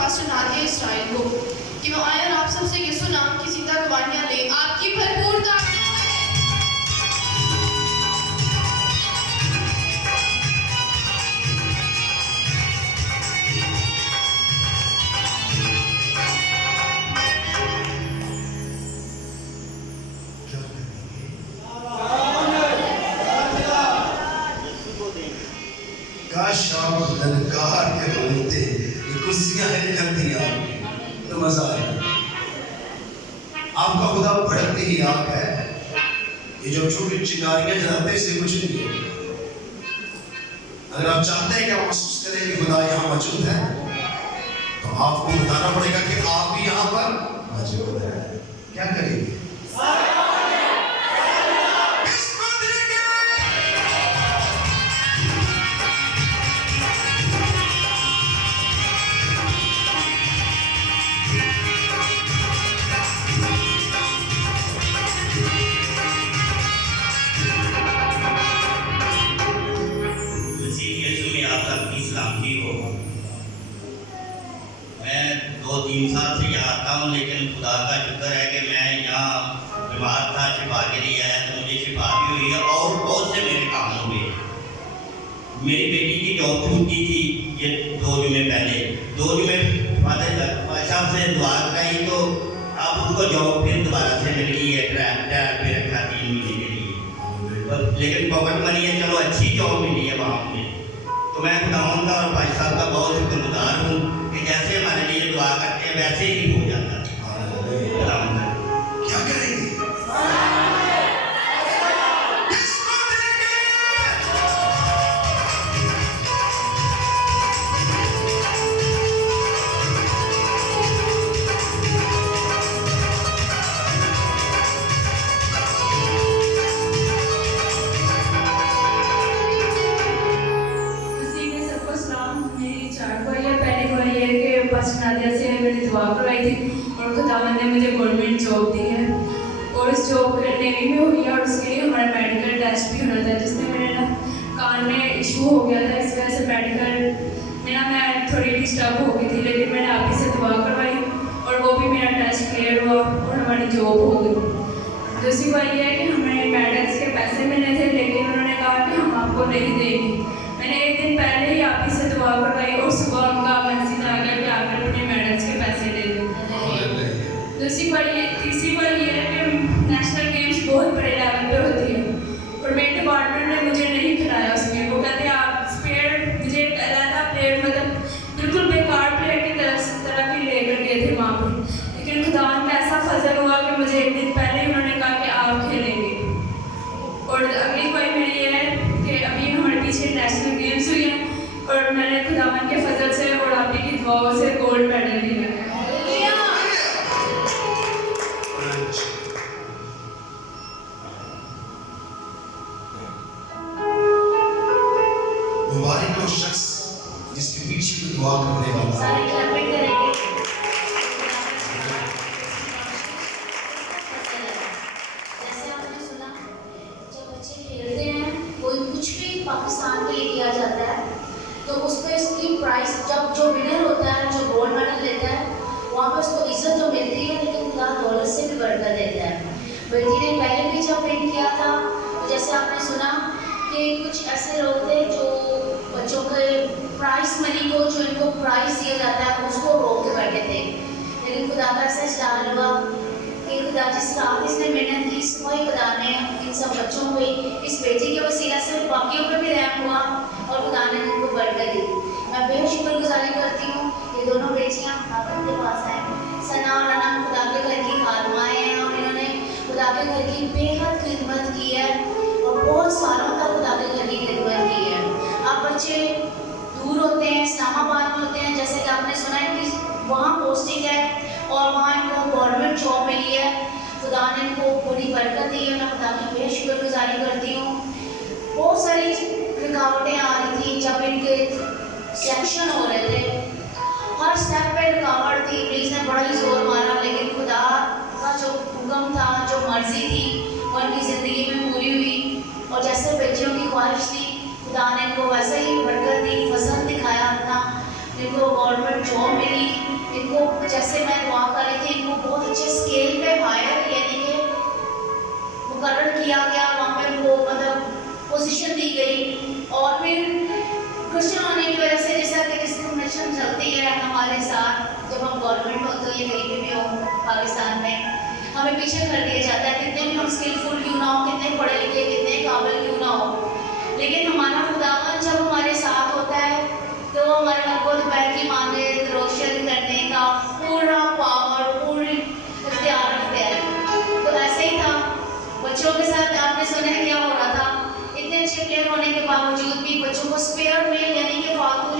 दरख्वास्त सुना दी इसराइल को कि वो आए और आप सबसे यीशु नाम की जिंदा गवाहियां ले। आपकी भरपूर तारीफ काश आप ललकार के बोलते, कुर्सियां हिलती तो मजा आए। आपका खुदा भड़कती ही आग है। ये जो छोटी चिंगारियां जलाते इससे कुछ नहीं है। अगर आप चाहते हैं कि आप महसूस करें कि खुदा यहाँ मौजूद है, तो आपको बताना पड़ेगा कि आप भी यहाँ पर मौजूद है। क्या करेंगे? मैं 2-3 साल से यहाँ आता हूँ, लेकिन खुदा का शुक्र है कि मैं यहाँ बीमार था, शिफा के लिए आया तो मुझे शिफा भी हुई है और बहुत से मेरे काम हुए। मेरी बेटी की जॉब छूटी थी ये 2 जुमे पहले। 2 जुमे फादर साहब से दुआ कराई तो अब उसको जॉब फिर दोबारा से मिल गई है। ट्रैक पे रखा 3 महीने के लिए, लेकिन पॉकेट मनी है, चलो अच्छी जॉब मिली है वहाँ पे। तो मैं खुदावंद का और भाई साहब का बहुत शुक्रगुजार हूँ कि जैसे हमारे लिए दुआ करते हैं वैसे ही हो जाता है। क्या करेंगे? नादिया से मैंने दुआ करवाई थी और खुदावंद ने मुझे गवर्नमेंट जॉब दी है और इस जॉब नेवी में हुई है और उसके लिए हमारा मेडिकल टेस्ट भी होना था, जिसमें मेरे ना कान में इशू हो गया था। इस वजह से मेडिकल में ना मैं थोड़ी डिस्टर्ब हो गई थी, लेकिन मैंने आप ही से दुआ करवाई और वो भी मेरा टेस्ट क्लियर हुआ और हमारी जॉब हो गई। दूसरी बात यह है कि हमें मेडल्स के पैसे मिले थे, लेकिन उन्होंने कहा कि हम आपको नहीं देंगे। मैंने 1 दिन पहले ही आप ही से दुआ करवाई और सुबह उनका मैसेज आ गया कि आकर अपने मेडल्स के पैसे दे दें। तीसरी बार ये है कि नेशनल गेम्स बहुत बड़े लेवल पे होती है और मेरे डिपार्टमेंट ने मुझे नहीं खिलाया उसमें। वो कहते हैं आप स्पेयर मुझे एक अलहदा प्लेयर मतलब बिल्कुल बेकार प्लेयर की तरह भी लेकर गए थे वहाँ पर, लेकिन खुदावंद का ऐसा फजल हुआ कि मुझे 1 दिन पहले ही उन्होंने कहा कि आप खेलेंगे। और अगली बार मेरी ये है कि अभी हमारे पीछे नेशनल गेम्स हुई हैं और मैंने खुदावंद के फजल से और आप ही की दुआओं से गोल्ड मेडल लिया है। मुबारक वो शख्स जिसके पीछे भी दुआ करने वाला है। पाकिस्तान के लिए किया जाता है तो उस पर इसकी प्राइस जब जो विनर होता है, जो गोल्ड मेडल लेता है, वहाँ पर उसको इज्जत तो मिलती है, लेकिन खुदा दौलत से भी बढ़कर देता है। बेटी ने पहले भी जब विन किया था तो जैसे आपने सुना कि कुछ ऐसे लोग थे जो बच्चों के प्राइस मनी को, जो इनको प्राइस दिया जाता है, उसको रोक के बैठे थे। लेकिन खुदा का ऐसा इस्लाम हुआ कि खुदा जिस रात इसने मेहनत की, वही खुदा ने इन सब बच्चों को, इस बेटी के वसीला से बाकियों पर भी रहम हुआ और खुदा ने उनको बरकत दी। मैं बेहद शुक्रगुजारी करती हूँ। ये दोनों बेटियाँ आपके पास हैं, सना और अना खुदा के घर की खादमाएँ हैं और इन्होंने खुदा के घर की बेहद खिदमत की है और बहुत सालों तक खुदा के घर की खिदमत की है। अब बच्चे दूर होते हैं, इस्लामाबाद में होते हैं, जैसे कि आपने सुना है कि वहाँ पोस्टिंग है और वहाँ इनको गवर्नमेंट जॉब मिली है। खुदा ने इनको पूरी बरकत दी है। मैं खुदा की बेहद शुक्रगुजारी करती हूँ। बहुत सारी रुकावटें आ रही थी जब इनके सिलेक्शन हो रहे थे, हर स्टेप पे रुकावट थी। पुलिस ने बड़ा ही जोर मारा, लेकिन खुदा का जो हुक्म था, जो मर्जी थी, वो उनकी ज़िंदगी में पूरी हुई और जैसे बच्चियों की ख्वाहिश थी, खुदा ने इनको वैसे ही बरकत दी, फजल दिखाया अपना। इनको गवर्नमेंट जॉब मिली जब हम गवर्नमेंट हो तो ये कहीं पे भी हो पाकिस्तान में, हमें पीछे कर दिया जाता है, कितने भी हम स्किलफुल क्यों ना हो, कितने पढ़े लिखे, कितने काबिल क्यों ना हो। लेकिन हमारा खुदावन जब हमारे साथ होता है तो हमारे हक को दोपहर की मांगे रोशन करने का पूरा पावर, पूरी इख्तियार रखते हैं। तो ऐसे ही था बच्चों के साथ, आपने सुना है क्या हो रहा था, इतने अच्छे प्लेयर होने के बावजूद भी बच्चों को स्पेयर में यानी कि फालतू